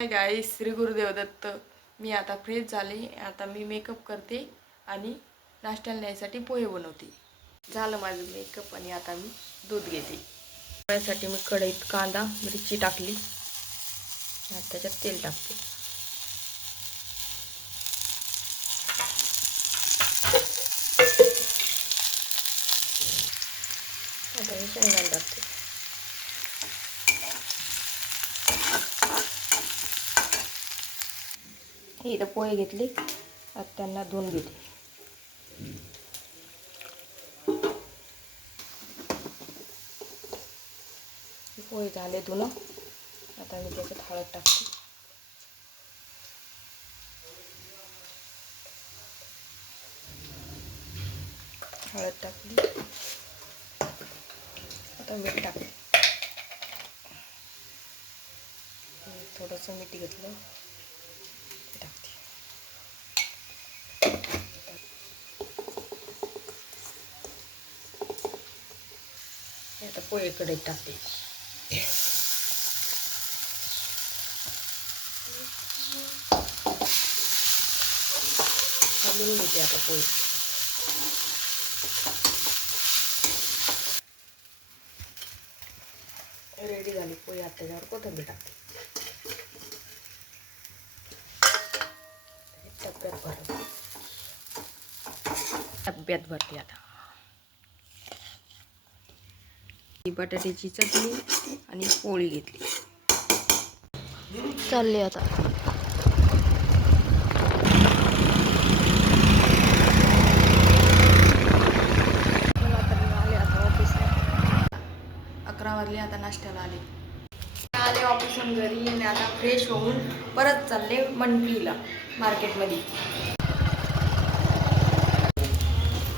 Hi guys, Shri Gurudev Datta. मी आता fresh झाले. आता मी मेकअप करते आणि नाश्त्याला न्यायसाठी पोहे बनवते. झालं माझं मेकअप आणि आता मी दूध घेते. त्यासाठी मी कढईत कांदा मिरची टाकली. त्याच्यात तेल टाकते. आता मी शेंगदाणे टाकते. इथं पोहे घेतले. आता त्यांना धुवून घेते. पोहे झाले धुणं. आता मी त्याच्यात हळद टाकते. हळद टाकली. आता मीठ टाकते. थोडंसं मीठ घेतलं टाकते. आता पोहे कढईत टाकते. हलवून घेते आता पोहे. रेडी झाली पोहे. आता त्याच्यावर कोथिंबीर टाकते. डब्यात भरते आता. बटाट्याची चटणी आणि पोळी घेतली. चालले आता. आले आता ऑफिसला. 11 वाजले. आता नाश्त्याला आले ऑफिसून घरी आणि आता फ्रेश होऊन परत चालले मंडीला मार्केटमध्ये.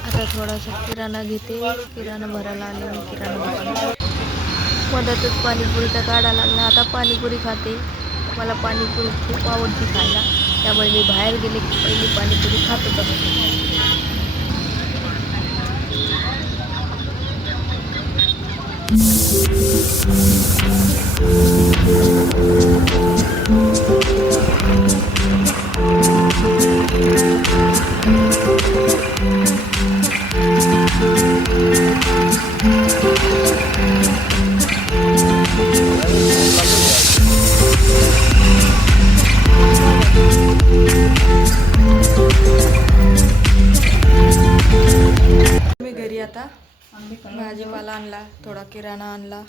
आता थोडासा किराणा घेते. किराणा भरायला आले मी किराणा दुकानात. मधातच पाणीपुरीचा काढा लागला. आता पाणीपुरी खाते. मला पाणीपुरी खूप आवडते खायला. त्यामुळे मी बाहेर गेले की पहिली पाणीपुरी खातच असते. मी घरी आता भाजीपाला आणला. थोडा किराणा आणला.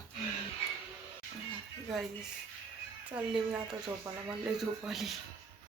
गाईस चालले मी आता झोपायला. मला झोप आली.